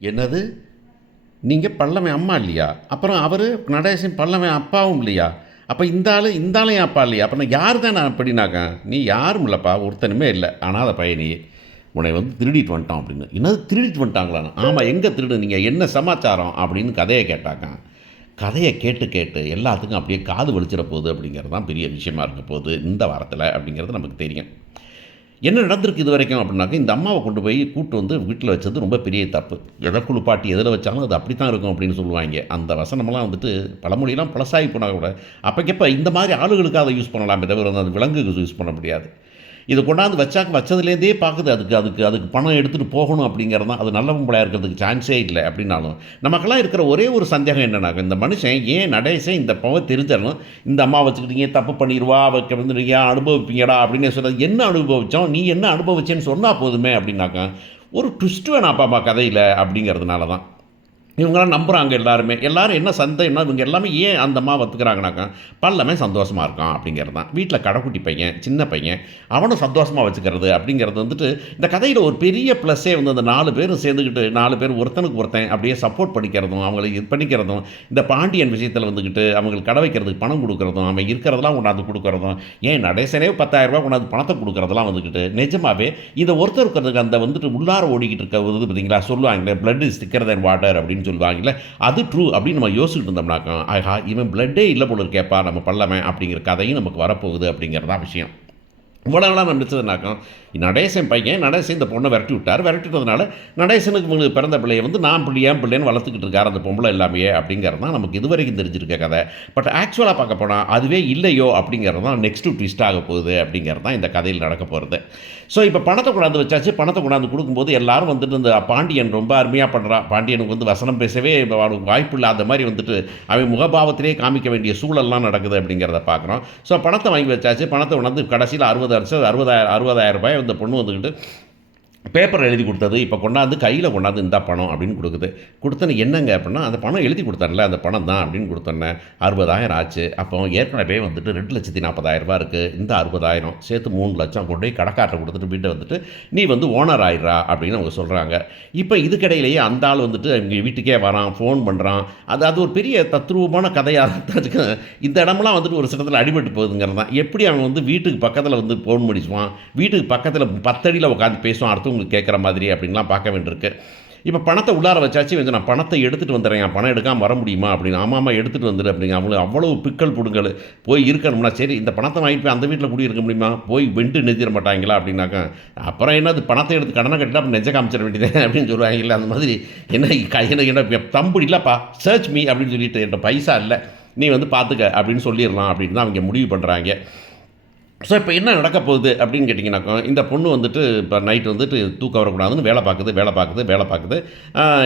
என்னது? நீங்க பல்லவன் அம்மா இல்லையா? அப்புறம் அவரு நடேசன் பல்லவன் அப்பாவும் இல்லையா? அப்ப இந்த ஆளு என் அப்பா இல்லையா? அப்ப நான் யார் தான் நான் அப்படின்னாக்க, "நீ யாரும் இல்லப்பா, ஒருத்தனுமே இல்ல. அனாதை பையன் நீ. உன்னை வந்து திருடிட்டு வந்துட்டான்" அப்படின்னு. "என்னது திருடிட்டு வந்துட்டாங்களான்னு?" "ஆமா, எங்க திருடுனீங்க? என்ன சமாச்சாரம்?" அப்படின்னு கதைய கேட்டாங்க. கதைய கேட்டு கேட்டு எல்லாத்துக்கும் அப்படியே காது வலிச்சிட போகுது அப்படிங்கிறது தான் பெரிய விஷயமா இருக்க போகுது இந்த வாரத்தில அப்படிங்கிறது நமக்கு தெரியும். என்ன நடந்திருக்கு இதுவரைக்கும் அப்படின்னாக்க, இந்த அம்மாவ கொண்டு போய் கூட்டு வந்து வீட்ல வச்சது ரொம்ப பெரிய தப்பு. எத குளிப்பாட்டி எதுல வச்சாலும் அது அப்படித்தான் இருக்கும் அப்படின்னு சொல்லுவாய்ங்க. அந்த வசனமெல்லாம் வந்துட்டு பழமொழியெல்லாம் பழசாகி போனா கூட, அப்பக்கப்ப இந்த மாரி ஆளுகளுக்கு அத யூஸ் பண்ணலாமே தவிர, அது விலங்குக்கு யூஸ் பண்ண முடியாது. இத கொண்டாந்து வச்சாக்க வச்சதுலேருந்தே பாக்குது. அதுக்கு அதுக்கு அதுக்கு பணம் எடுத்துட்டு போகணும் அப்படிங்கிறது தான். அது நல்ல பொம்பளையா இருக்கிறதுக்கு சான்ஸே இல்ல அப்படின்னாலும், நமக்கெல்லாம் இருக்கிற ஒரே ஒரு சந்தேகம் என்னன்னாக்க, இந்த மனுஷன் ஏன் நடேசன் இந்த தெரிஞ்சாலும், இந்த அம்மா வச்சுக்கிட்டு "ஏன் தப்பு பண்ணிருவா, அவ வந்து நீங்க அனுபவிப்பீங்கடா" அப்படின்னு சொன்னது. என்ன அனுபவிச்சோம்? நீ என்ன அனுபவிச்சேன்னு சொன்னா போதுமே அப்படின்னாக்க, ஒரு ட்விஸ்ட் வேணாம்ப்பா கதையில அப்படிங்கிறதுனால தான். இவங்கலாம் நம்புறாங்க எல்லாருமே. எல்லாரும் என்ன சந்தேகம்னா, இவங்க எல்லாமே ஏன் அந்த அம்மாவ ஒத்துக்கிறாங்கனாக்கா, பல்லவன் சந்தோஷமா இருக்கான் அப்படிங்கிறது தான். வீட்ல கடைக்குட்டி பையன், சின்ன பையன், அவனும் சந்தோஷமா வச்சுக்கிறது அப்படிங்கிறது வந்துட்டு, இந்த கதையில ஒரு பெரிய ப்ளஸ்ஸே வந்து அந்த 4 பேரும் சேர்ந்துக்கிட்டு 4 பேர் ஒருத்தனுக்கு ஒருத்தன் அப்படியே சப்போர்ட் பண்ணிக்கிறதும், அவங்கள இது பண்ணிக்கிறதும், இந்த பாண்டியன் விஷயத்தில வந்துக்கிட்டு அவங்களுக்கு கடை வைக்கிறதுக்கு பணம் குடுக்குறதும், அவன் இருக்கிறதெல்லாம் கொண்டாந்து குடுக்குறதும், ஏன் நடேசனே ரூ. 10,000 கொண்டாந்து பணத்த குடுக்குறதெல்லாம் வந்துக்கிட்டு, நிஜமாவே இத ஒருத்தருக்கு அந்த வந்துட்டு உள்ளார ஓடிக்கிட்டு இருக்க இது பார்த்தீங்களா, சொல்லுவாங்களே "பிளட் இஸ் திக்கர் தென் வாட்டர்" அப்படின்னு சொல்லுவாங்கல்ல, அது ட்ரூ அப்படின்னு நம்ம யோசிச்சுட்டு இருந்தோம்னாக்கா, ஆஹா! இவன் பிளட்டே இல்ல போல இருக்கேப்பா நம்ம பல்லவன் அப்படிங்கிற கதையும் நமக்கு வரப்போகுது அப்படிங்கிறது தான் விஷயம். இவ்வளோ நாளா நடிச்சதுனாக்கா, நடேசன் பையன், நடேசன் இந்த பொண்ண விரட்டி விட்டார். விரட்டி விட்டதுனால, நடேசனுக்கு பிறந்த பிள்ளைய வந்து நான் பிள்ளை, என் பிள்ளைன்னு வளர்த்துக்கிட்டு இருக்காரு அந்த பொம்பள எல்லாமே அப்படிங்கிறது தான் நமக்கு இதுவரைக்கும் தெரிஞ்சிருக்க கதை. பட் ஆக்சுவலா பார்க்க போனா, அதுவே இல்லையோ அப்படிங்கிறது தான் நெக்ஸ்ட் ட்விஸ்ட் ஆக போகுது அப்படிங்கிறது தான் இந்த கதையில் நடக்க போறது. ஸோ இப்ப பணத்த கொண்டாந்து வச்சாச்சு. பணத்த கொண்டாந்து குடுக்கும்போது எல்லாரும் வந்துட்டு இந்த பாண்டியன் ரொம்ப அருமையா பண்றான். பாண்டியனுக்கு வந்து வசனம் பேசவே அவனுக்கு வாய்ப்பு இல்லாத மாரி வந்துட்டு, அவன் முகபாவத்திலேயே காமிக்க வேண்டிய சூழல்லாம் நடக்குது அப்படிங்கிறத பார்க்குறோம். ஸோ பணத்த வாங்கி வச்சாச்சு. பணத்த கொண்டாந்து கடைசியில 60,000 இந்த பொண்ணு வந்துக்கிட்டு பேப்பர் எழுதி கொடுத்தது. இப்போ கொண்டாந்து கையில கொண்டாந்து இந்தா பணம் அப்படின்னு குடுக்குது. குடுத்தோனே என்னங்க அப்படின்னா, அந்த பணம் எழுதி குடுத்தேன்ல, அந்த பணம் தான் அப்படின்னு குடுத்தோன்னே, 60,000 ஆச்சு. அப்போ ஏற்கனவே வந்துட்டு ரூ. 2,40,000 இருக்கு. இந்த 60,000 சேர்த்து 3,00,000 கொண்டு போய் கடைக்காரர்ட்ட குடுத்துட்டு வீட்ட வந்துட்டு, நீ வந்து ஓனர் ஆயிடுறா அப்படின்னு அவங்க சொல்றாங்க. இப்ப இதுக்கிடையிலேயே அந்த ஆள் வந்துட்டு இவங்க வீட்டுக்கே வரான், ஃபோன் பண்றான். அது அது ஒரு பெரிய தத்ரூபமான கதையா தான் இந்த இடமெல்லாம் வந்துட்டு ஒரு சிலத்துல அடிபட்டு போகுதுங்கிறது தான். எப்படி அவன் வந்து வீட்டுக்கு பக்கத்துல வந்து ஃபோன் பண்ணிச்சுவான், வீட்டுக்கு பக்கத்துல 10 அடியில உட்காந்து பேசுவான் அடுத்தவங்களுக்கு கேட்குற மாதிரி அப்படின்லாம் பார்க்க வேண்டியிருக்கு. இப்போ பணத்த உள்ளார வச்சாச்சு வந்து நான் பணத்த எடுத்துட்டு வந்துடுறேன். பணம் எடுக்காம வர முடியுமா? அப்படின்னு. ஆமாமா எடுத்துட்டு வந்துரு அப்படிங்க. அவங்களுக்கு அவ்வளவு பிக்கல் புடுங்கல். போய் இருக்கணும்னா, சரி இந்த பணத்த வாங்கிட்டு போய் அந்த வீட்ல குடியிருக்க முடியுமா? போய் வென்ட்டு நிறுத்திட மாட்டாங்களா? அப்படின்னாக்கா, அப்புறம் என்னது பணத்த எடுத்து கடன கட்டிட்டா அப்புறம் நெஞ்ச காமிச்சிட வேண்டியது அப்படின்னு சொல்லுவாங்கல்ல. அந்த மாதிரி என்ன என்ன தம்பு இல்லப்பா சர்ச் மீ அப்படின்னு சொல்லிட்டு என்ட்ட பைசா இல்ல. நீ வந்து பார்த்துக்க அப்படின்னு சொல்லிறலாம் அப்படின்னு தான் அவங்க முடிவு பண்றாங்க. ஸோ இப்போ என்ன நடக்க போகுது அப்படின்னு கேட்டிங்கனாக்கா, இந்த பொண்ணு வந்துட்டு இப்போ நைட் வந்துட்டு தூக்கம் வரக்கூடாதுன்னு வேலை பார்க்குது, வேலை பார்க்குது, வேலை பார்க்குது.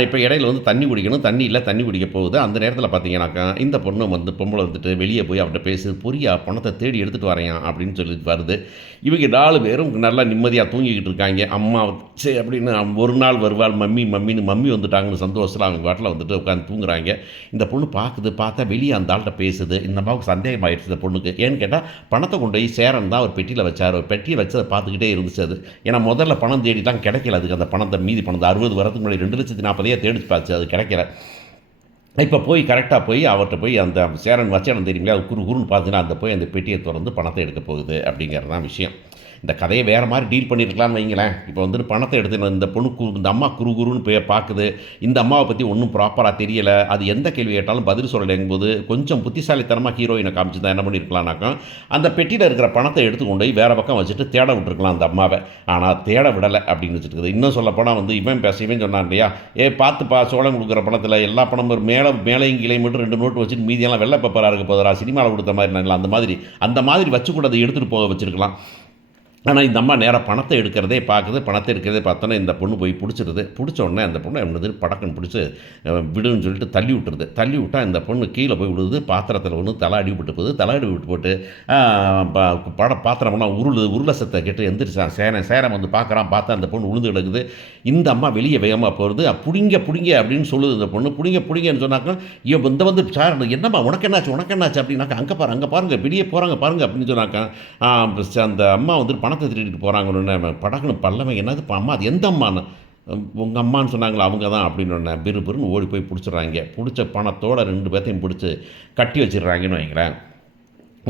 இப்போ இடையில வந்து தண்ணி குடிக்கணும். தண்ணி இல்ல, தண்ணி குடிக்க போகுது. அந்த நேரத்தில பார்த்தீங்கன்னாக்கா, இந்த பொண்ணு வந்து பொம்பள வந்துட்டு வெளிய போய் அவர்ட்ட பேசுது. "பொரியா பணத்த தேடி எடுத்துட்டு வரேன்யா" அப்படின்னு சொல்லிட்டு வருது. இவங்க 4 பேரும் நல்லா நிம்மதியா தூங்கிக்கிட்டு இருக்காங்க. அம்மா சரி அப்படின்னு ஒரு நாள் வருவாள் மம்மி மம்மின்னு மம்மி வந்துட்டாங்கன்னு சந்தோஷத்துல அவங்க பாட்டுல வந்துட்டு உட்காந்து தூங்குறாங்க. இந்த பொண்ணு பார்க்குது. பார்த்தா வெளிய அந்த ஆள்ட்ட பேசுது. இந்த அம்மாவுக்கு சந்தேகமாயிருச்சு இந்த பொண்ணுக்கு. ஏன்னு கேட்டா, பணத்த கொண்டு போய் சேரன் தான் ஒரு பெட்டியில வச்சாரு. ஒரு பெட்டிய வச்சு அத பார்த்துக்கிட்டே இருந்துச்சு அது. ஏன்னா முதல்ல பணம் தேடிலாம் கிடைக்கல அதுக்கு அந்த பணத்த மீதி பணத்த 60 வரதுக்கு முன்னாடி 2,40,000 தேடிச்சு பார்த்துச்சு. அது கிடைக்கல. இப்ப போய் கரெக்ட்டா போய் அவர்ட்ட போய் அந்த சேரன் வச்ச இடம் தெரியுங்களா? குறு குறுன்னு பார்த்தீங்கன்னா, அந்த போய் அந்த பெட்டிய தொறந்து பணத்த எடுக்க போகுது அப்படிங்கிறது தான் விஷயம். இந்த கதைய வேற மாரி டீல் பண்ணியிருக்கலாம்னு வைங்களேன். இப்போ வந்துட்டு பணத்த எடுத்து இந்த பொண்ணு இந்த அம்மா குறு குறுன்னு போய் பார்க்குது. இந்த அம்மாவ பத்தி ஒண்ணும் ப்ராப்பரா தெரியல. அது எந்த கேள்வி கேட்டாலும் பதில் சொல்லலைங்கும்போது, கொஞ்சம் புத்திசாலித்தனமா ஹீரோயின காமிச்சிருந்தா என்ன பண்ணியிருக்கலாம்னாக்கா, அந்த பெட்டியில இருக்கிற பணத்த எடுத்து கொண்டு போய் வேற பக்கம் வச்சுட்டு தேட விட்டுருக்கலாம் அந்த அம்மாவ. ஆனா தேட விடல அப்படின்னு வச்சுருக்குது. இன்னும் சொல்லப்போனா வந்து இவன் சொன்னான் இல்லையா? "பார்த்துப்பா சோளம் குடுக்குற பணத்தில எல்லா பணமும் மேலேயும் கீழேயும் மட்டும் 2 நோட்டு வச்சுட்டு மீதியெல்லாம் வெள்ள பேப்பரா இருக்க போதுடா. சினிமால குடுத்த மாரி நல்லா அந்த மாதிரி வச்சு கூட அத எடுத்துட்டு போக வச்சிருக்கலாம்." ஆனா, இந்த அம்மா நேரா பணத்த எடுக்கிறதே பார்க்குது. பணத்த எடுக்கிறதே பார்த்தோன்னே இந்த பொண்ணு போய் புடிச்சிருது. புடிச்ச உடனே அந்த பொண்ணு என்ன பண்ணுது, படக்குன்னு புடிச்சு விடுன்னு சொல்லிட்டு தள்ளி விட்டுருது. தள்ளி விட்டா இந்த பொண்ணு கீழ போய் விழுகுது. பாத்திரத்தில விழுந்து தலை அடிபட்டு போகுது. தலை அடிபட்டு போட்டு ஆ பாத்திரமெல்லாம் உருள சத்தம் கேட்டு எந்திரிச்சான். சேரன் வந்து பார்க்குறான். பார்த்தா அந்த பொண்ணு விழுந்து கிடக்குது. இந்த அம்மா வெளிய வேகமா போறது. "புடிங்க புடிங்க" அப்படின்னு சொல்லுது இந்த பொண்ணு. புடிங்க புடிங்கன்னு சொன்னாக்க, இந்த வந்து "சார் என்னம்மா உனக்கு என்னாச்சு உனக்கு என்னாச்சு?" அப்படின்னாக்க, அங்க பாருங்க வெளிய போறாங்க பாருங்க" அப்படின்னு சொன்னாக்க, அந்த அம்மா வந்து பணத்த திருடிட்டு போறாங்கன்னோனே, படக்குன்னு பல்லவன் என்னது அம்மா அது எந்த அம்மான்னு? உங்கள் அம்மான்னு சொன்னாங்களே அவங்க தான் அப்படின்னு ஒன்று பிறுன்னு ஓடி போய் பிடிச்சிடுறாங்க. பிடிச்ச பணத்தோட 2 பேர்த்தையும் பிடிச்சி கட்டி வச்சிடுறாங்கன்னு வைங்களேன்.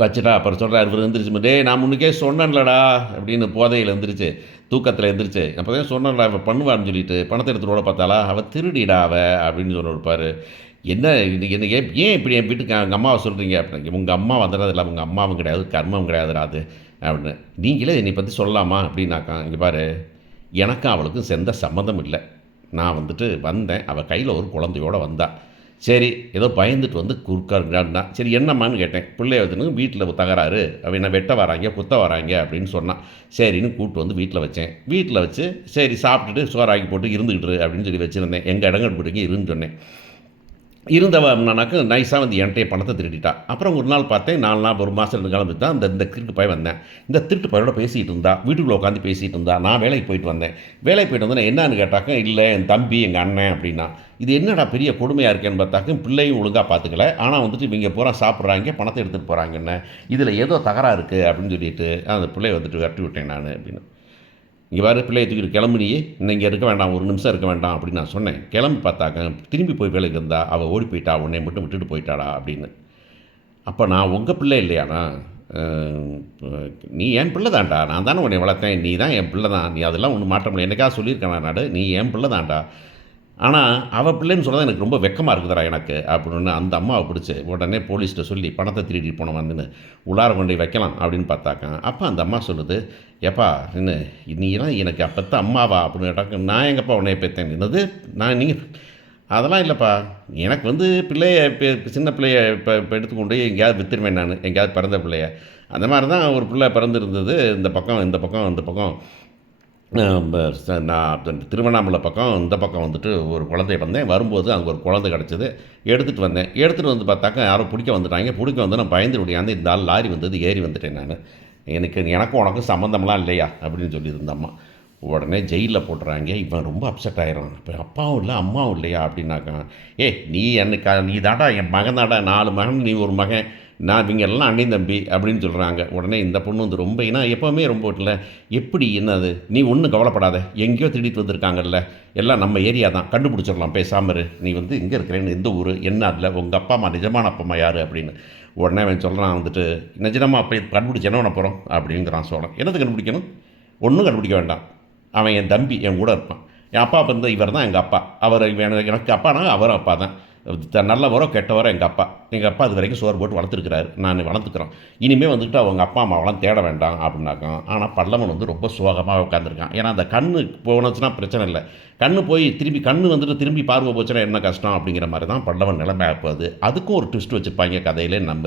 வச்சுட்டா அப்புறம் சொல்கிறார் இவர் எந்திரிச்சு, டேய் நான் முன்னுக்கே சொன்னேன்லடா அப்படின்னு போதையில் எந்திரிச்சு, தூக்கத்தில் எந்திரிச்சு, அப்போ தான் சொன்னேன்டா இவ பண்ணுவான்னு சொல்லிட்டு பணத்தை எடுத்துகிட்டு ஓட பார்த்தாளா, அவள் திருடிடா அப்படின்னு சொல்ல இருப்பார். என்ன இது என்ன ஏன் இப்படி என் வீட்டுக்கு எங்கள் அம்மாவை சொல்கிறீங்க அப்படின்னு. உங்கள் அம்மா வந்துடுறது இல்லை, உங்கள் அம்மாவும் கிடையாது கர்மம் கிடையாதுடா அது அப்படின்னு. நீங்களே என்னை பற்றி சொல்லலாமா அப்படின்னாக்கா, இங்கே பாரு எனக்கும் அவளுக்கும் எந்த சம்மந்தம் இல்லை. நான் வந்துட்டு வந்தேன், அவள் கையில் ஒரு குழந்தையோடு வந்தா. சரி ஏதோ பயந்துட்டு வந்து குறுக்காருன்னா, சரி என்னம்மான்னு கேட்டேன். பிள்ளைய வச்சுன்னு வீட்டில் தகராறு, அவன் என்ன வெட்ட வராங்க குத்த வராங்க அப்படின்னு சொன்னான். சரின்னு கூப்பிட்டு வந்து வீட்டில் வச்சேன். வீட்டில் வச்சு சரி சாப்பிட்டுட்டு சோறாக்கி போட்டு இருந்துக்கிட்டு அப்படின்னு சொல்லி வச்சுருந்தேன். எங்கள் இடங்கள் பிடிங்க இருன்னு சொன்னேன். இருந்தவனாக்க நைஸாக வந்து என்கிட்டயே பணத்தை திருடிட்டா. அப்புறம் ஒரு நாள் பார்த்தேன், 4 நாள் 1 மாதம் 2 காலம் தான் இந்த திருட்டு பையன் வந்தேன். இந்த திருட்டு பையனோட பேசிகிட்டு இருந்தா, வீட்டுக்குள்ளே உட்காந்து பேசிகிட்டு இருந்தா. நான் வேலைக்கு போயிட்டு வந்தேன். வேலைக்கு போயிட்டு வந்தேன் என்னன்னு கேட்டாக்க, இல்லை என் தம்பி எங்கள் அண்ணன் அப்படின்னா. இது என்னடா பெரிய கொடுமையாக இருக்கேன்னு பார்த்தாக்க, பிள்ளையும் ஒழுங்காக பார்த்துக்கல, ஆனால் வந்துட்டு இவங்க பூரா சாப்பிட்றாங்க, பணத்தை எடுத்துகிட்டு போகிறாங்கன்னு, இதில் ஏதோ தகராறு இருக்குது அப்படின்னு சொல்லிட்டு அந்த பிள்ளையை வந்துட்டு விரட்டி விட்டேன் நான் அப்படின்னு. இங்கே பாரு பிள்ளையை தூக்கிட்டு கிளம்புனியே, இன்னும் இங்கே இருக்க வேண்டாம், ஒரு நிமிஷம் இருக்க வேண்டாம் அப்படின்னு நான் சொன்னேன். கிளம்பி பார்த்தாக்க திரும்பி போய் வேலைக்கு இருந்தா, அவள் ஓடி போயிட்டா, உன்னை மட்டும் விட்டுட்டு போயிட்டாடா அப்படின்னு. அப்போ நான் உங்கள் பிள்ளை இல்லையாண்ணா, நீ என் பிள்ளை தான்டா, நான் தானே உன்னை வளர்த்தேன், நீ தான் என் பிள்ளை தான், நீ அதெல்லாம் ஒன்றும் மாற்ற முடியல, என்னைக்காக சொல்லியிருக்கேன் நாடு, நீ என் பிள்ளை தான்டா. ஆனால் அவள் பிள்ளைன்னு சொல்ல எனக்கு ரொம்ப வெக்கமாக இருக்குதுடா எனக்கு அப்படின்னு அந்த அம்மாவை பிடிச்சி உடனே போலீஸ்கிட்ட சொல்லி பணத்தை திருடிட்டு போன வந்துன்னு உள்ளார கொண்டு வைக்கலாம் அப்படின்னு பார்த்தாக்கா. அப்போ அந்த அம்மா சொல்லுது, ஏப்பா என்ன நீலாம் எனக்கு அப்போத்தான் அம்மாவா அப்படின்னு கேட்டாக்க, நான் எங்கப்பா உன்னைய பெற்றேன் என்னது நான் நீங்கள் அதெல்லாம் இல்லைப்பா, எனக்கு வந்து பிள்ளைய சின்ன பிள்ளைய இப்போ எடுத்துக்கொண்டு எங்கேயாவது விற்றுருவேன் நான், எங்கேயாவது பிறந்த பிள்ளைய. அந்த மாதிரி தான் ஒரு பிள்ளை பிறந்திருந்தது இந்த பக்கம் இந்த பக்கம் நான் திருவண்ணாமலை பக்கம் இந்த பக்கம் வந்துட்டு ஒரு குழந்தை வந்தேன். வரும்போது அங்கே ஒரு குழந்தை கிடச்சிது, எடுத்துகிட்டு வந்தேன். எடுத்துகிட்டு வந்து பார்த்தாக்கா யாரோ பிடிக்க வந்துட்டாங்க. பிடிக்க வந்து நான் பயந்து விடியாந்து இந்த ஆள் லாரி வந்தது ஏறி வந்துட்டேன் நான். எனக்கும் உனக்கும் சம்மந்தம்லாம் இல்லையா அப்படின்னு சொல்லியிருந்தம்மா. உடனே ஜெயிலில் போட்டுறாங்க. இவன் ரொம்ப அப்செட் ஆயிடும். இப்போ அப்பாவும் இல்லை அம்மாவும் இல்லையா அப்படின்னாக்கா, நீ நீ தாண்டா என் மகன் தாண்டா, 4 மகன் நீ ஒரு மகன், நான் இவங்க எல்லாம் அண்ணன் தம்பி அப்படின்னு சொல்கிறாங்க. உடனே இந்த பொண்ணு வந்து ரொம்ப ஏன்னா எப்போவுமே ரொம்ப இல்லை எப்படி என்னது நீ ஒன்றும் கவலைப்படாத, எங்கேயோ திருடிட்டு வந்திருக்காங்கல்ல, எல்லாம் நம்ம ஏரியா தான், கண்டுபிடிச்சிடலாம் பேசாமரு, நீ வந்து எங்கே இருக்கிறேன்னு எந்த ஊர் என்ன அதில் உங்கள் அப்பா அம்மா நிஜமான அப்பா அம்மா யார் அப்படின்னு. உடனே அவன் சொல்கிறான் வந்துட்டு நிஜமா அப்போ கண்டுபிடிச்சி என்ன பண்ண போகிறோம் அப்படிங்கிறான் சோழன். என்னது கண்டுபிடிக்கணும், ஒன்றும் கண்டுபிடிக்க வேண்டாம், அவன் என் தம்பி என் கூட இருப்பான், என் அப்பா வந்து இவர் தான் எங்கள் அப்பா, அவர் எனக்கு அப்பானா அவரும் அப்பா தான், நல்லவரோ கெட்டவரோ எங்கள் அப்பா அது வரைக்கும் சோறு போட்டு வளர்த்துருக்கிறாரு, நான் வளர்த்துக்கிறோம், இனிமேல் வந்துட்டு அவங்க அப்பா அம்மாவெல்லாம் தேட வேண்டாம் அப்படின்னாக்கும். ஆனால் பல்லவன் வந்து ரொம்ப சோகமாக உட்காந்துருக்கான். ஏன்னா அந்த கண்ணு போனச்சுன்னா பிரச்சனை இல்லை, கண்ணு போய் கண்ணு வந்துட்டு திரும்பி பார்வை போச்சுன்னா என்ன கஷ்டம் அப்படிங்கிற மாதிரி தான் பல்லவன் நிலைமை ஆகுது. அதுக்கும் ஒரு ட்விஸ்ட் வச்சுருப்பாங்க கதையிலே நம்புகிறேன்.